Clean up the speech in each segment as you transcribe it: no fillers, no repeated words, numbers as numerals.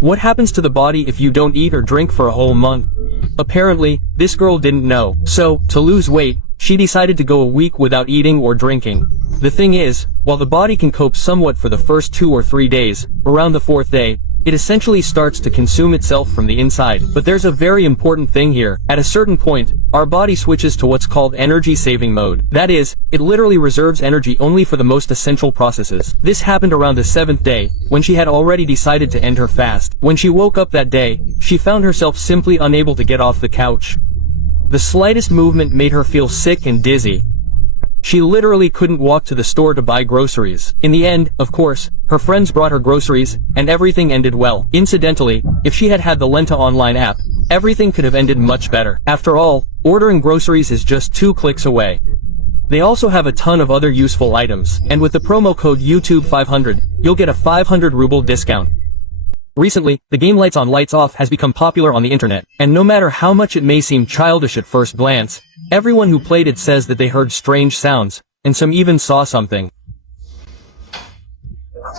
What happens to the body if you don't eat or drink for a whole month? Apparently, this girl didn't know. So, to lose weight, she decided to go a week without eating or drinking. The thing is, while the body can cope somewhat for the first 2 or 3 days, around the 4th day, it essentially starts to consume itself from the inside. But there's a very important thing here. At a certain point, our body switches to what's called energy-saving mode. That is, it literally reserves energy only for the most essential processes. This happened around the 7th day, when she had already decided to end her fast. When she woke up that day, she found herself simply unable to get off the couch. The slightest movement made her feel sick and dizzy. She literally couldn't walk to the store to buy groceries. In the end, of course, her friends brought her groceries, and everything ended well. Incidentally, if she had had the Lenta online app, everything could have ended much better. After all, ordering groceries is just 2 clicks away. They also have a ton of other useful items, and with the promo code YouTube500, you'll get a 500 ruble discount. Recently, the game Lights On Lights Off has become popular on the internet, and no matter how much it may seem childish at first glance, everyone who played it says that they heard strange sounds, and some even saw something.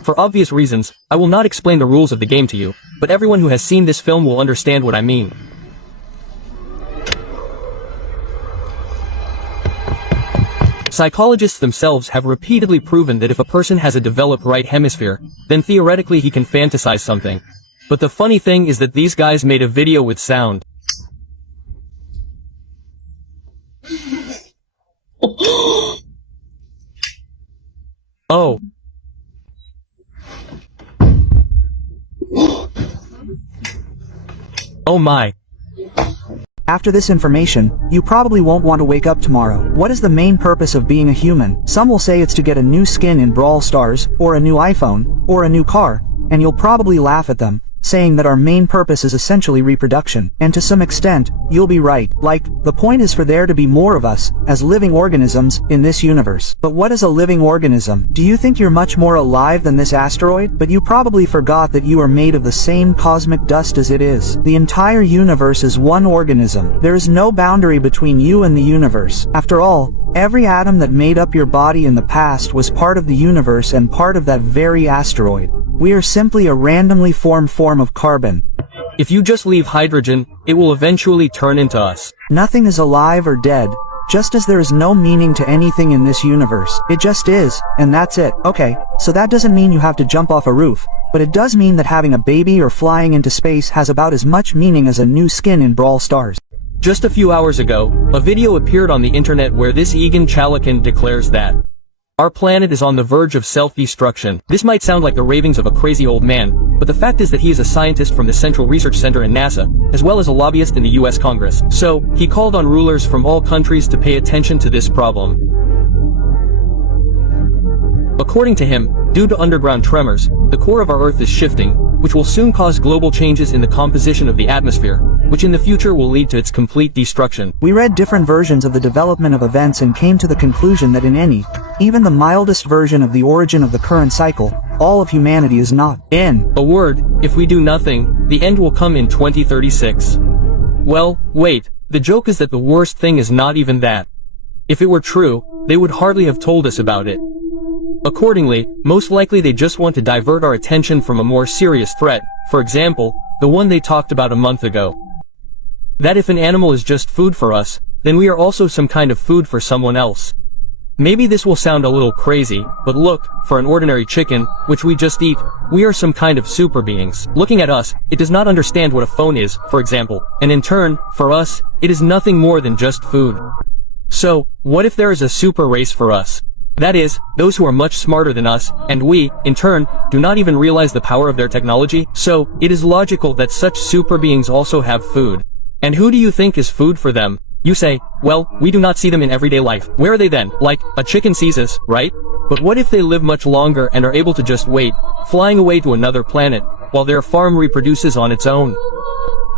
For obvious reasons, I will not explain the rules of the game to you, but everyone who has seen this film will understand what I mean. Psychologists themselves have repeatedly proven that if a person has a developed right hemisphere, then theoretically he can fantasize something. But the funny thing is that these guys made a video with sound. Oh. Oh my. After this information, you probably won't want to wake up tomorrow. What is the main purpose of being a human? Some will say it's to get a new skin in Brawl Stars, or a new iPhone, or a new car, and you'll probably laugh at them, saying that our main purpose is essentially reproduction. And to some extent, you'll be right. Like, the point is for there to be more of us, as living organisms, in this universe. But what is a living organism? Do you think you're much more alive than this asteroid? But you probably forgot that you are made of the same cosmic dust as it is. The entire universe is one organism. There is no boundary between you and the universe. After all, every atom that made up your body in the past was part of the universe and part of that very asteroid. We are simply a randomly formed form of carbon. If you just leave hydrogen, it will eventually turn into us. Nothing is alive or dead, just as there is no meaning to anything in this universe. It just is, and that's it. Okay, so that doesn't mean you have to jump off a roof, but it does mean that having a baby or flying into space has about as much meaning as a new skin in Brawl Stars. Just a few hours ago, a video appeared on the internet where this Egan Chalakan declares that our planet is on the verge of self-destruction. This might sound like the ravings of a crazy old man, but the fact is that he is a scientist from the Central Research Center in NASA, as well as a lobbyist in the US Congress. So, he called on rulers from all countries to pay attention to this problem. According to him, due to underground tremors, the core of our Earth is shifting, which will soon cause global changes in the composition of the atmosphere, which in the future will lead to its complete destruction. We read different versions of the development of events and came to the conclusion that in any, even the mildest version of the origin of the current cycle, all of humanity is not. In a word, if we do nothing, the end will come in 2036. Well, wait, the joke is that the worst thing is not even that. If it were true, they would hardly have told us about it. Accordingly, most likely they just want to divert our attention from a more serious threat, for example, the one they talked about a month ago. That if an animal is just food for us, then we are also some kind of food for someone else. Maybe this will sound a little crazy, but look, for an ordinary chicken, which we just eat, we are some kind of super beings. Looking at us, it does not understand what a phone is, for example, and in turn, for us, it is nothing more than just food. So, what if there is a super race for us? That is, those who are much smarter than us, and we, in turn, do not even realize the power of their technology? So, it is logical that such super beings also have food. And who do you think is food for them? You say, well, we do not see them in everyday life. Where are they then? Like, a chicken sees us, right? But what if they live much longer and are able to just wait, flying away to another planet, while their farm reproduces on its own?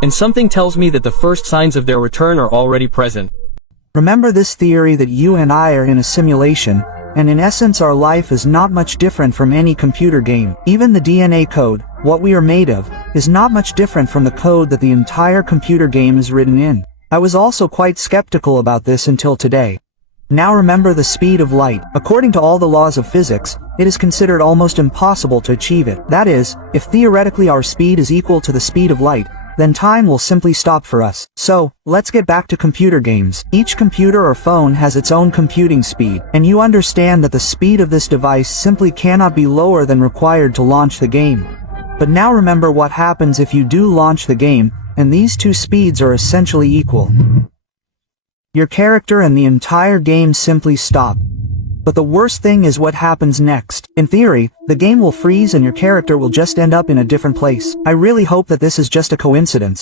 And something tells me that the first signs of their return are already present. Remember this theory that you and I are in a simulation, and in essence our life is not much different from any computer game. Even the DNA code, what we are made of, is not much different from the code that the entire computer game is written in. I was also quite skeptical about this until today. Now remember the speed of light. According to all the laws of physics, it is considered almost impossible to achieve it. That is, if theoretically our speed is equal to the speed of light, then time will simply stop for us. So, let's get back to computer games. Each computer or phone has its own computing speed, and you understand that the speed of this device simply cannot be lower than required to launch the game. But now remember what happens if you do launch the game, and these two speeds are essentially equal. Your character and the entire game simply stop. But the worst thing is what happens next. In theory, the game will freeze and your character will just end up in a different place. I really hope that this is just a coincidence.